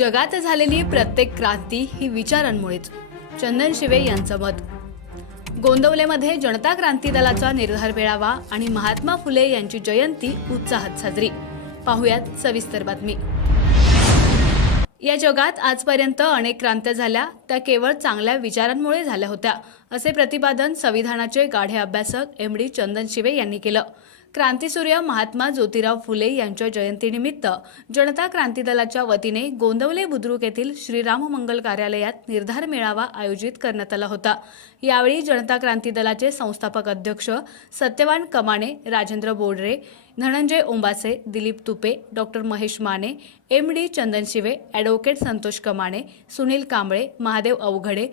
जगात झालेली प्रत्येक क्रांती ही विचारांमुळेच. चंदन शिवे यांचं मत. गोंदवलेमध्ये जनता क्रांती दलाचा निर्धार मिळावा आणि महात्मा फुले यांची जयंती उत्साहात साजरी. पाहुयात सविस्तर बातमी. या जगात आजपर्यंत अनेक क्रांत्या झाल्या त्या केवळ चांगल्या विचारांमुळे झाल्या होत्या असे प्रतिपादन संविधानाचे गाढे अभ्यासक एम डी चंदन शिवे यांनी केलं. क्रांतीसूर्य महात्मा ज्योतिराव फुले यांच्या जयंतीनिमित्त जनता क्रांती दलाच्या वतीने गोंदवले बुद्रुक येथील श्रीराम मंगल कार्यालयात निर्धार मेळावा आयोजित करण्यात आला होता. यावेळी जनता क्रांती दलाचे संस्थापक अध्यक्ष Satyavan Kamane Rajendra Bodare Dhananjay Ombase Dilip Tupe doctor Mahesh Mane M D Chandan Shive advocate Santosh Kamane Sunil Kamble Mahadev Avaghade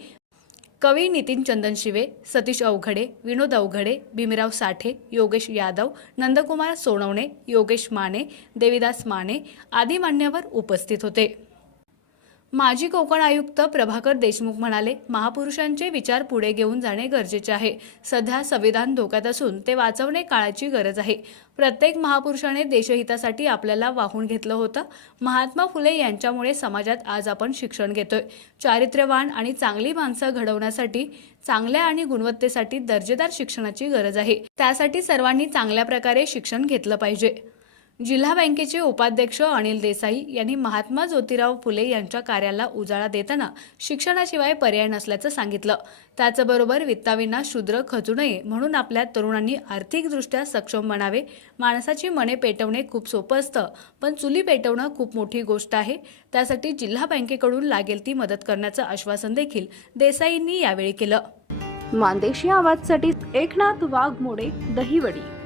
कवी नितीन चंदन शिवे सतीश अवघडे विनोद अवघडे भीमराव साठे योगेश यादव नंदकुमार सोनवणे योगेश माने देविदास माने आदी मान्यवर उपस्थित होते. माजी कोकण आयुक्त प्रभाकर देशमुख म्हणाले महापुरुषांचे विचार पुढे घेऊन जाणे गरजेचे आहे. सध्या संविधान धोक्यात असून ते वाचवणे काळाची गरज आहे. प्रत्येक महापुरुषाने देशहितासाठी आपल्याला वाहून घेतलं होतं. महात्मा फुले यांच्यामुळे समाजात आज आपण शिक्षण घेतोय. चारित्र्यवान आणि चांगली माणसं घडवण्यासाठी चांगल्या आणि गुणवत्तेसाठी दर्जेदार शिक्षणाची गरज आहे. त्यासाठी सर्वांनी चांगल्या प्रकारे शिक्षण घेतलं पाहिजे. जिल्हा बँकेचे उपाध्यक्ष अनिल देसाई यांनी महात्मा ज्योतिराव फुले यांच्या कार्याला उजाळा देताना शिक्षणाशिवाय पर्याय नसल्याचं सांगितलं. त्याचबरोबर वित्तावींना शूद्र खचू नये म्हणून आपल्या तरुणांनी आर्थिकदृष्ट्या सक्षम बनावे. माणसाची मने पेटवणे खूप सोपं असतं पण चुली पेटवणं खूप मोठी गोष्ट आहे. त्यासाठी जिल्हा बँकेकडून लागेल ती मदत करण्याचं आश्वासन देखील देसाईंनी यावेळी केलं. मानदेशी आवाजसाठी एकनाथ वाघमोडे दहिवडी.